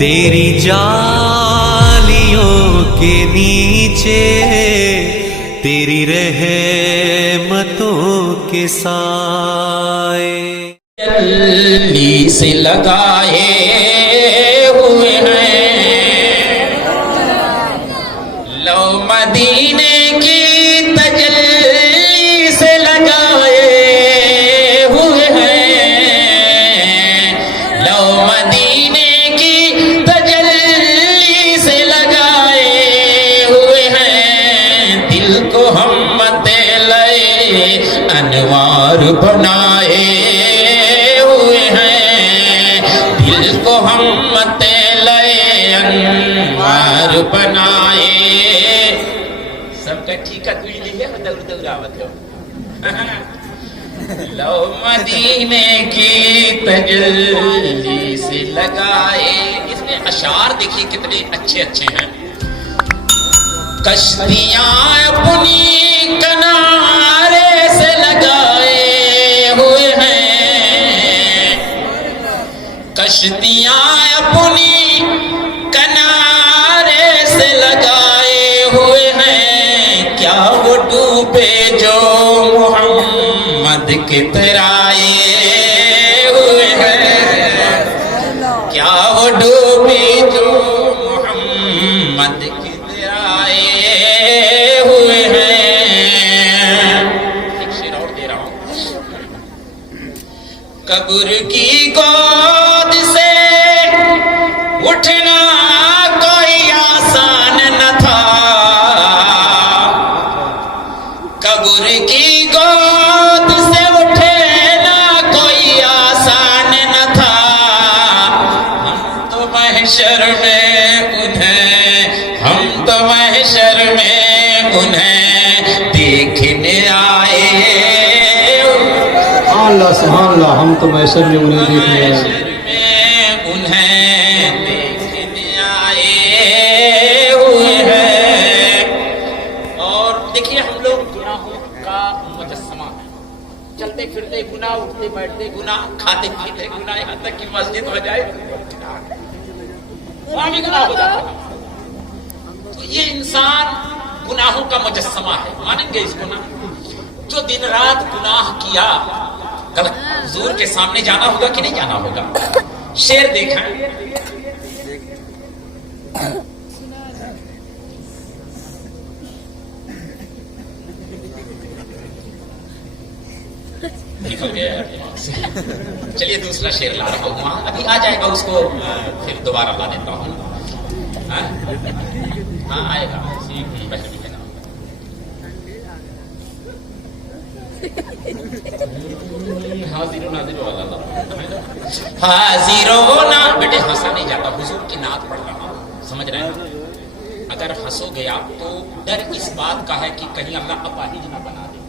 تیری جالیوں کے نیچے تیری رحمتوں کے سائے جلی سے لگائے ہوئے ہیں لو مدینے کی تجلی سے لگائے ہوئے ہیں لو مدینے کی تجلی سے لگائے ہوئے ہیں دل کو ہم متلے انوار بنائے بنائے سب کا ٹھیکہ تجھ لیں گے دور دورات ہو لو مدینے کی تجلی سے لگائے اس میں اشعار دیکھیے کتنے اچھے اچھے ہیں کشتیاں اپنی کنارے سے لگائے ہوئے ہیں کشتیاں اپنی ڈوبے جو محمد کے ترائے ہوئے ہیں کیا وہ ڈوبے جو محمد کے ترائے ہوئے ہیں ایک شعر اور دے رہا ہوں قبر کی گود سے اٹھنا کوئی آسان نہ تھا قبر کی گود سے اٹھنا کوئی آسان نہ تھا ہم تو محشر میں انہیں دیکھنے آئے اللہ سبحان اللہ ہم تو محشر میں انہیں دیکھنے آئے چلتے پھرتے گناہ اٹھتے بیٹھتے گناہ کھاتے پیتے گناہ یہاں تک کہ مسجد ہو جائے وہاں بھی گناہ ہو جاتا ہے تو یہ انسان گناہوں کا مجسمہ ہے مانیں گے اس کو نا جو دن رات گناہ کیا کل حضور کے سامنے جانا ہوگا کہ نہیں جانا ہوگا شعر دیکھیں نکل گیا چلیے دوسرا شعر لا رہا ہوں وہاں ابھی آ جائے گا اس کو پھر دوبارہ لا دیتا ہوں ہاں آئے گا حاضر بیٹے ہنسا نہیں جاتا حضور کی نعت پڑھ رہا ہوں سمجھ رہے ہیں اگر ہنسو گے آپ تو ڈر اس بات کا ہے کہ کہیں اللہ اپاہج نہ بنا دے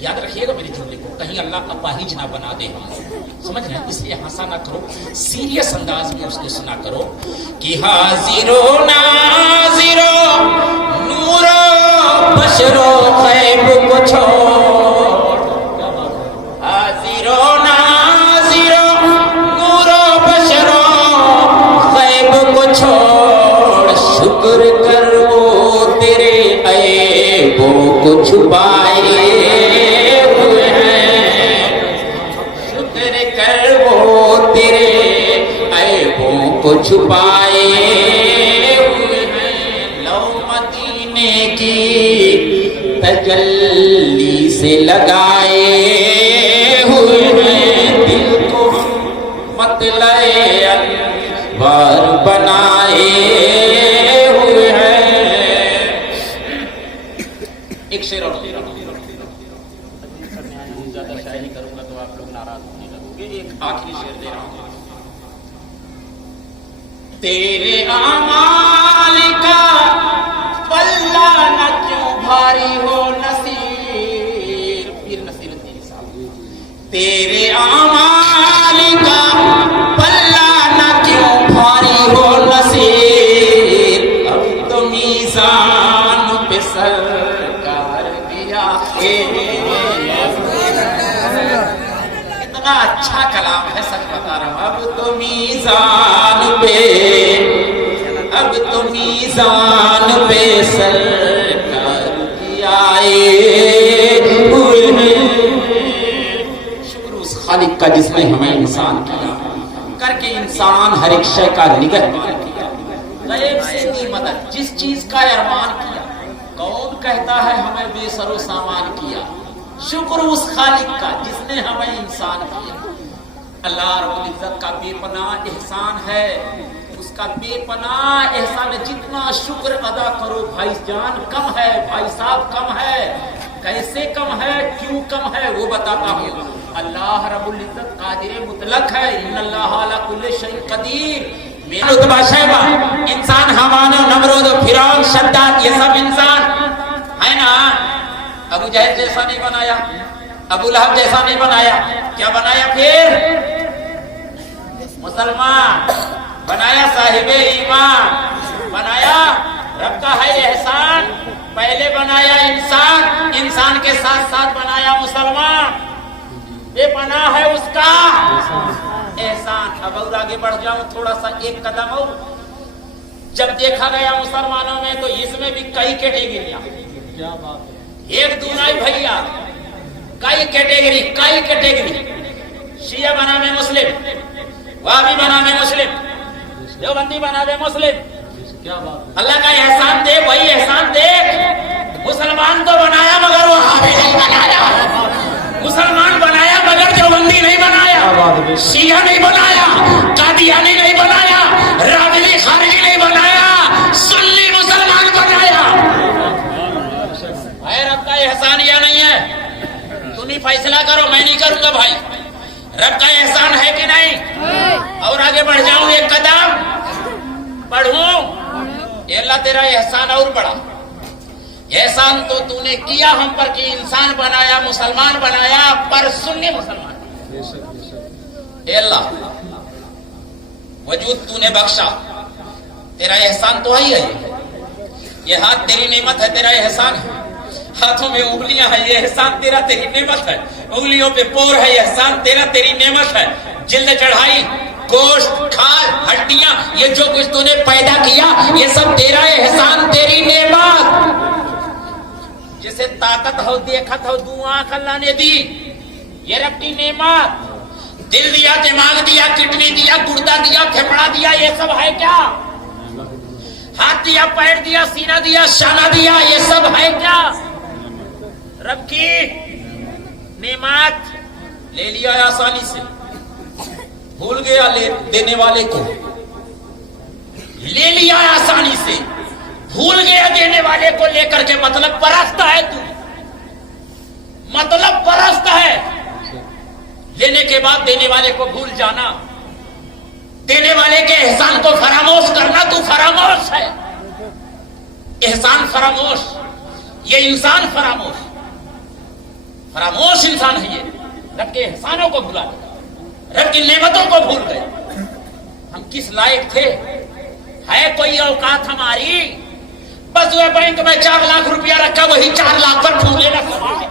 یاد رکھیے گا میری جملے کو کہیں اللہ اپاہج نہ بنا دے ہم سمجھ رہے ہیں اس لیے ہنسا نہ کرو سیریس انداز میں اس کو سنا کرو کہ حاضرو ناظرو نورو بشرو غیب کو چھوڑ حاضرو ناظرو نورو بشرو غیب کو چھوڑ شکر کر وہ تیرے عیبوں کو چھپائے چھپائے ہوئے ہیں لو مدینے کی تجلی سے لگائے ہوئے ہیں دل کو مطلع انوار بنائے ہوئے ہیں ایک شعر اور دے رہا ہوں زیادہ شاعری کروں گا تو آپ لوگ ناراض ہونے لگو گے ایک آخری شعر دے رہا ہوں تیرے اعمال کا پلہ نہ کیوں بھاری ہو نصیر پیر نصیر الدین صاحب تیرے اعمال کا پلہ نہ کیوں بھاری ہو نصیر اب تو میزان پہ سرکار دیا اتنا اچھا کلام ہے، سچ بتا رہا ہوں. اب تو میزان پہ سرکار کی آئے ہوئے ہیں. شکر اس خالق کا جس نے ہمیں انسان کیا، کر کے انسان ہر ایک شے کا نگہبان کیا، غیب سے دی مدد، جس چیز کا ارمان کیا. کون کہتا ہے ہمیں بے سر و سامان کیا؟ شکر اس خالق کا جس نے ہمیں انسان کیا. اللہ رب العزت کا بے پناہ احسان ہے، اس کا بے پناہ احسان ہے. جتنا شکر ادا کرو بھائی جان کم ہے، بھائی صاحب کم ہے. کیسے کم ہے، کیوں کم ہے وہ بتاتا ہوں. اللہ رب العزت قادر مطلق ہے. ان اللہ علی کل شیء قدیر. رتبہ شیبہ انسان، حامان و نمرود و فرعون شداد، یہ سب انسان ہے نا. ابو جہل جیسا نہیں بنایا، ابو لہب جیسا نہیں بنایا. کیا بنایا پھر؟ مسلمان بنایا، صاحب ایمان بنایا. رب کا ہے احسان، پہلے بنایا انسان، انسان کے ساتھ ساتھ بنایا مسلمان. بے پناہ ہے اس کا احسان. اب اور آگے بڑھ جاؤں تھوڑا سا، ایک قدم اور. جب دیکھا گیا مسلمانوں میں تو اس میں بھی کئی کیٹیگریاں. ایک دو نہیں بھیا، کئی کیٹیگری. شیعہ بنا میں مسلم، وہابی بنا میں مسلم، دیوبندی بنا میں مسلم. اللہ کا احسان دیکھ، وہی احسان دیکھ. مسلمان تو بنایا مگر وہابی نہیں بنایا، مسلمان بنایا مگر دیوبندی نہیں بنایا، شیعہ نہیں بنایا، قادیانی نہیں بنایا، رافضی خارجی نہیں بنایا، سنی مسلمان بنایا. رب کا احسان یا نہیں ہے؟ تم ہی فیصلہ کرو، میں نہیں کروں گا بھائی. رب کا احسان ہے کہ نہیں؟ اور آگے بڑھ جاؤں، ایک قدم پڑھوں. اے اللہ تیرا احسان اور بڑا. احسان تو تو نے کیا ہم پر کہ انسان بنایا، مسلمان بنایا، پر سنی مسلمان. اے اللہ وجود تو نے بخشا، تیرا احسان تو ہی ہے. یہ ہاتھ تیری نعمت ہے، تیرا احسان ہے. ہاتھوں میں انگلیاں ہیں، یہ احسان تیرا، تیری نعمت ہے. انگلیوں پہ پور ہے، یہ احسان تیرا، تیری نعمت ہے. جلد چڑھائی، گوشت، کھال، ہڈیاں، یہ جو کچھ تو نے پیدا کیا یہ سب تیرا احسان، تیری نعمت. جسے طاقت ہو، دیکھت ہو، دو آنکھ اللہ نے دی، یہ رب کی نعمت. دل دیا، دماغ دیا، کڈنی دیا، گردہ دیا، پھیپڑا دیا، یہ سب ہے کیا؟ ہاتھ دیا، پیر دیا، سینہ دیا، شانہ دیا، یہ سب ہے کیا؟ رب کی نعمت. لے لیا آسانی سے، بھول گیا دینے والے کو. لے لیا آسانی سے، بھول گیا دینے والے کو. لے کر کے مطلب پرست ہے تو، مطلب پرست ہے. لینے کے بعد دینے والے کو بھول جانا، دینے والے کے احسان کو فراموش کرنا. تو فراموش ہے، احسان فراموش. یہ انسان فراموش انسان ہے. یہ رب کے احسانوں کو بھلا دیا، رب کی نعمتوں کو بھول گئے. ہم کس لائق تھے؟ ہے کوئی اوقات ہماری؟ بس وہ بینک میں 4 لاکھ روپیہ رکھا، وہی 4 لاکھ پر پھولے نہ سوائے.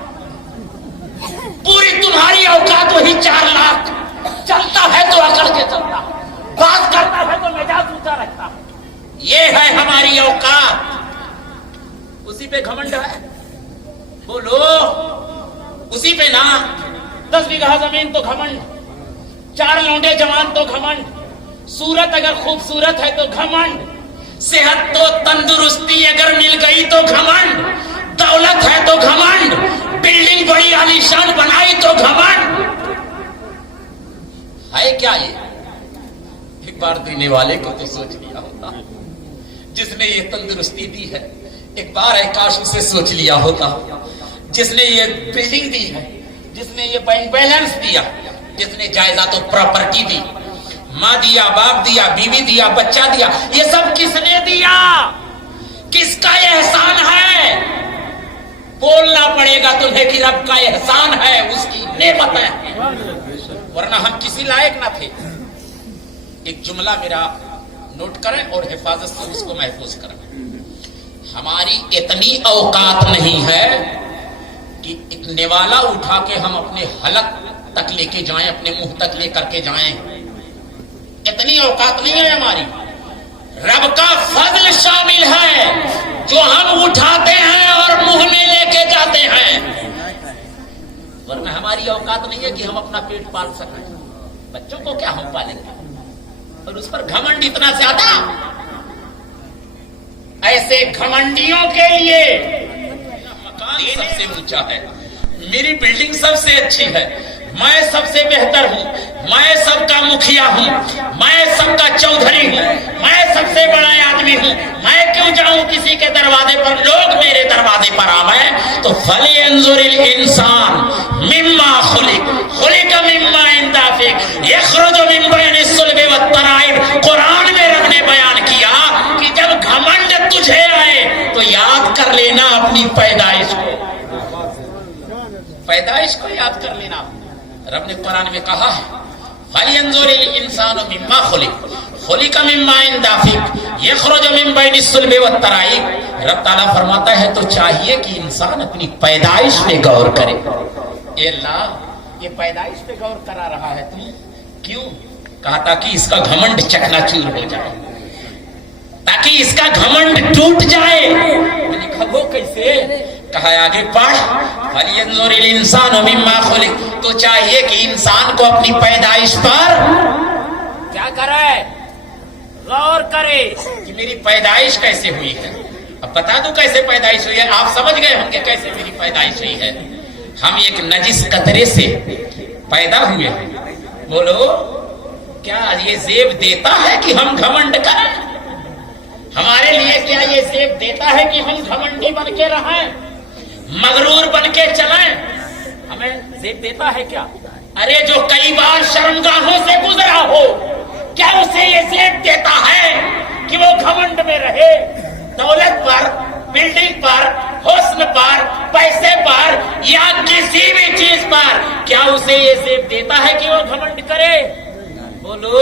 پوری تمہاری اوقات وہی 4 لاکھ. چلتا ہے تو اکڑ کے چلتا، بات کرتا ہے تو مزاج اونچا رکھتا. یہ ہے ہماری اوقات. اسی پہ گھمنڈ ہے، بولو اسی پہ نا. 10 بیگھہ زمین تو گھمنڈ، 4 لونڈے جوان تو گھمنڈ، صورت اگر خوبصورت ہے تو گھمنڈ، صحت تو تندرستی اگر مل گئی تو گھمنڈ، دولت ہے تو گھمنڈ، بلڈنگ بڑی عالیشان بنائی تو گھمنڈ. ہے کیا یہ؟ ایک بار دینے والے کو تو سوچ لیا ہوتا، جس نے یہ تندرستی دی ہے. ایک بار ہے کاش اسے سوچ لیا ہوتا، جس نے یہ بلڈنگ دی ہے، جس نے یہ بینک بیلنس دیا، جس نے جائیداد و پراپرٹی دی. ماں دیا، باپ دیا، بیوی دیا، بچہ دیا، یہ سب کس نے دیا؟ کس کا احسان ہے؟ بولنا پڑے گا تمہیں کہ رب کا احسان ہے، اس کی نعمت ہے، ورنہ ہم کسی لائق نہ تھے. ایک جملہ میرا نوٹ کریں اور حفاظت سے اس کو محفوظ کریں. ہماری اتنی اوقات نہیں ہے کہ ایک نوالا اٹھا کے ہم اپنے حلق तक लेके जाएं, अपने मुंह तक ले करके जाएं। इतनी औकात नहीं है हमारी। रब का फजल शामिल है जो हम उठाते हैं और मुंह में लेके जाते हैं, वरना हमारी औकात नहीं है कि हम अपना पेट पाल सकें। बच्चों को क्या हम पालेंगे, और उस पर घमंड इतना ज्यादा। ऐसे घमंडियों के लिए मकान सबसे ऊंचा है, मेरी बिल्डिंग सबसे अच्छी है, मैं सबसे बेहतर हूं, मैं सबका मुखिया हूं, मैं सबका चौधरी हूं, मैं सबसे बड़ा आदमी हूं, मैं क्यों जाऊं किसी के दरवाजे पर, लोग मेरे दरवाजे पर आवे। तो फलियंजुरिल इंसान मिम्मा खुलिक मिम्मा इंदाफिक यखरुजु मिन बैनि सुल्बि वत तराइब। कुरान में रब ने बयान किया कि जब घमंड तुझे आए तो याद कर लेना अपनी पैदाइश को, पैदाइश को याद कर लेना। रब ने कुरान में कहा है फलियंजुरिल इंसानु मिम्मा खुलिक मिम्मा इंदाफिक यखरुजु मिन बैनि सुल्बि वत तराइब। रब ताला फरमाता है तो चाहिए कि इंसान अपनी पैदाइश पे गौर करे। ए अल्लाह, ये पैदाइश पे गौर करा रहा है तू क्यों? कहा ताकि इसका घमंड चकनाचूर हो जाए, ताकि इसका घमंड टूट जाए। लिखा वो कैसे? कहा आगे पढ़ फलियंजुरिल इंसानु मिम्मा खुलिक। तो चाहिए कि इंसान को अपनी पैदाइश पर क्या करे, गौर करे कि मेरी पैदाइश कैसे हुई है। अब बता दूं कैसे पैदाइश हुई है, आप समझ गए होंगे कैसे मेरी पैदाइश हुई है। हम एक नजिस कतरे से पैदा हुए। बोलो, क्या ये जेब देता है कि हम घमंड करें? हमारे लिए क्या ये जेब देता है कि हम घमंडी बन के रहें, मगरूर बन के चलें? हमें जेब देता है क्या? अरे जो कई बार शर्मगाहों से गुजरा हो, क्या उसे ये जेब देता है कि वो घमंड में रहे? दौलत पर, बिल्डिंग पर, हुस्न पर, पैसे पर या किसी भी चीज पर क्या उसे ये जेब देता है कि वो घमंड करे? बोलो,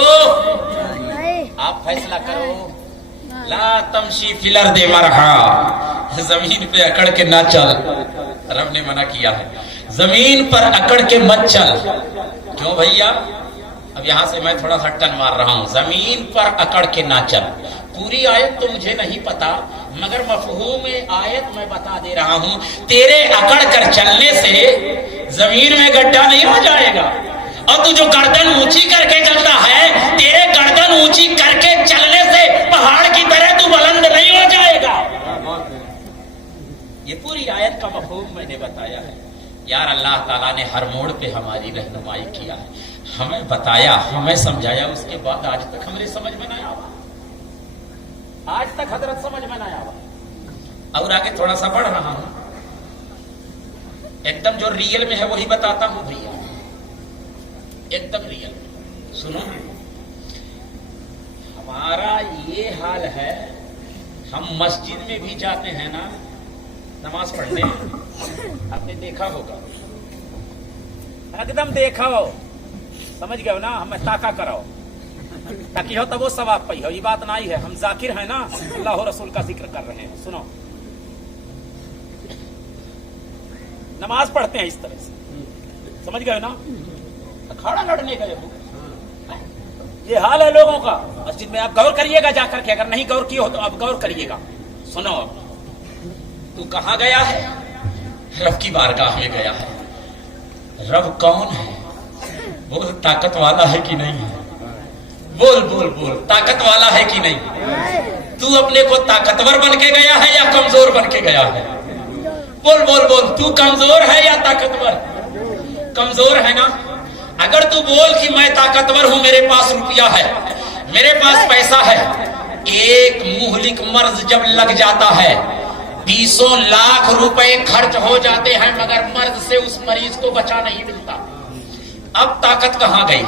आप फैसला करो। ला तमशी फिल अर्दि मरहा, जमीन पे अकड़ के ना चल। रब ने मना किया है, जमीन पर अकड़ के मत चल। क्यों भैया? अब यहां से मैं थोड़ा सा टन मार रहा हूं। जमीन पर अकड़ के ना चल, पूरी आयत तो मुझे नहीं पता, मगर मफहूम आयत मैं बता दे रहा हूं। तेरे अकड़ कर चलने से जमीन में गड्ढा नहीं हो जाएगा, और तू जो गर्दन ऊंची करके चलता है, तेरे गर्दन ऊंची करके चलने से पहाड़ की तरह तू बुलंद नहीं हो जाएगा। ये पूरी आयत का मफहूम मैंने बताया है। यार, अल्लाह ताला ने हर मोड़ पे हमारी रहनुमाई किया है, हमें बताया, हमें समझाया, उसके बाद आज तक हमारे समझ में नहीं आवा, आज तक हजरत समझ में नहीं आवा। और आगे थोड़ा सा बढ़ रहा हूं, एकदम जो रियल में है वही बताता हूं भैया, एकदम रियल। सुनो, हमारा ये हाल है, हम मस्जिद में भी जाते हैं ना नमाज पढ़ने, आपने देखा होगा, एकदम देखा हो, समझ गए ना, हमें ताका कराओ ताकि हो तब वो सवाब पाई हो। ये बात नहीं है, हम जाकिर है ना, अल्लाह और रसूल का जिक्र कर रहे हैं। सुनो, नमाज पढ़ते हैं इस तरह से, समझ गए ना, अखाड़ा लड़ने गए हो, ये हाल है लोगों का। मस्जिद में आप गौर करिएगा जाकर के, अगर नहीं गौर किए हो तो अब गौर करिएगा। सुनो, तू कहां गया है? रब की बारगाह में गया है। रब कौन है? बोल, ताकत वाला है कि नहीं है? बोल बोल बोल, ताकत वाला है कि नहीं? तू अपने को ताकतवर बन के गया है या कमजोर बन के गया है? बोल बोल बोल, तू कमजोर है या ताकतवर? कमजोर है ना? अगर तू बोल कि मैं ताकतवर हूं, मेरे पास रुपया है, मेरे पास पैसा है, एक मुहलिक मर्ज जब लग जाता है 20 लाख रुपए खर्च हो जाते हैं, मगर मर्ज से उस मरीज को बचा नहीं मिलता। अब ताकत कहां गई?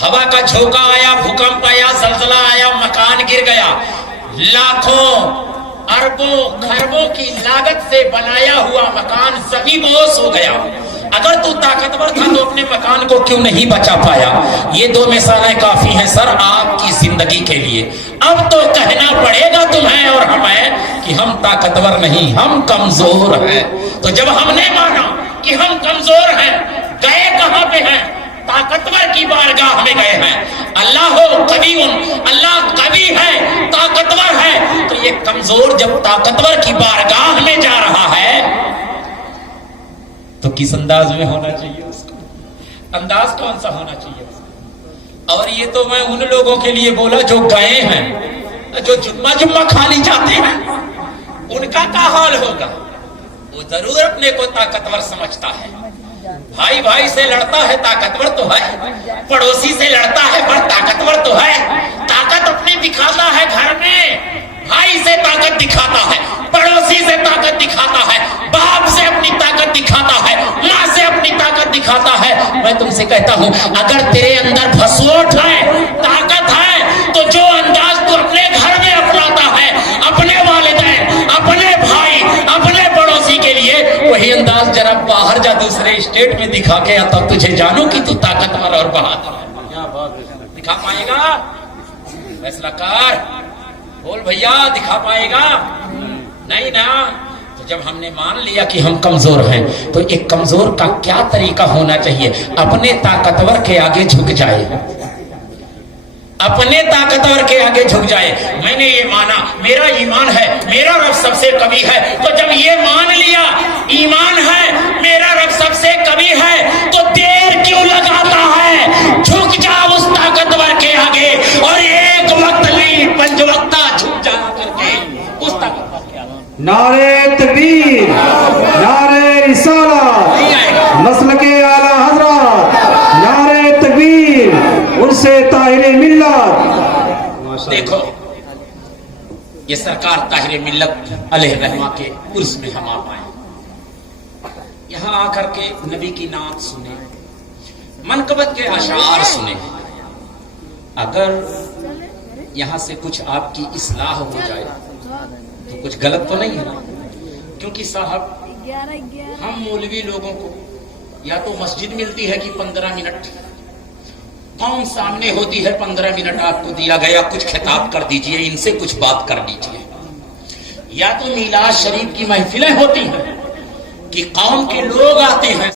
हवा का झोंका आया, भूकंप आया, जलजला आया, मकान गिर गया, लाखों अरबों खरबों की लागत से बनाया हुआ मकान जमीबोस हो गया। अगर तू ताकतवर था तो अपने मकान को क्यों नहीं बचा पाया? ये 2 मिसालें काफी हैं सर आपकी जिंदगी के लिए। अब तो कहना पड़ेगा तुम्हें और हमें कि हम ताकतवर नहीं, हम कमजोर हैं। तो जब हमने माना कि हम कमजोर हैं, गए कहां पे हैं? ताकतवर की बारगाह में गए हैं। अल्लाह हो कवी, अल्लाह कवी है, ताकतवर है, तो ये कमजोर जब ताकतवर की बारगाह में जा रहा है तो किस अंदाज में होना चाहिए उसको? अंदाज कौन सा होना चाहिए उसका? और ये तो मैं उन लोगों के लिए बोला जो गए हैं, जो जुम्मा जुम्मा खाली जाते हैं, उनका क्या हाल होगा? वो जरूर अपने को ताकतवर समझता है, भाई भाई से लड़ता है ताकतवर तो है, पड़ोसी से लड़ता है पर ताकतवर तो है, ताकत अपनी दिखाता है घर में, भाई से ताकत दिखाता है, पड़ोसी से ताकत दिखाता है, बाप से अपनी ताकत दिखाता है, माँ से अपनी ताकत दिखाता है। मैं तुमसे कहता हूँ अगर तेरे अंदर फसोट है, ताकत है, तो जो अंदाज तू अपने घर में अपनाता है, अपने वालिदैन, अपने भाई, अपने पड़ोसी के लिए, वही अंदाज जरा बाहर जा दूसरे स्टेट में दिखा के या तब तुझे जानू कि तू ताकतवर और बहादुर है। दिखा पाएगा? फैसला कर, बोल भैया, दिखा पाएगा? नहीं ना। तो जब हमने मान लिया कि हम कमजोर हैं, तो एक कमजोर का क्या तरीका होना चाहिए? अपने ताकतवर के आगे झुक जाए, अपने ताकतवर के आगे झुक जाए। मैंने ये माना, मेरा ईमान है, मेरा रब सबसे कवी है, तो जब ये मान लिया ईमान है, मेरा रब सबसे कवी है, तो देर क्यों लगाता है? झुक जा उस ताकतवर के आगे, और एक वक्त नहीं 5 वक्ता झुक जा करके उस ताकतवर के आगे। नारे तकबीर, नारे रिसालत, मसलके आला हजरत, नारे तकबीर, उनसे ताहिरे मिल्लत। देखो ये सरकार ताहिरे मिल्लत अलैहि रहमा के उर्स में हम आप आए, यहाँ आकर के नबी की नात सुने, मनकबत के अशार सुने। अगर यहाँ से कुछ आपकी इस्लाह हो जाए तो कुछ गलत तो नहीं है ना? क्योंकि साहब हम मौलवी लोगों को या तो मस्जिद मिलती है कि 15 मिनट, कौम सामने होती है, 15 मिनट आपको दिया गया, कुछ खिताब कर दीजिए, इनसे कुछ बात कर लीजिए, या तो मीलाद शरीफ की महफिलें होती हैं कि कौम के लोग आते हैं।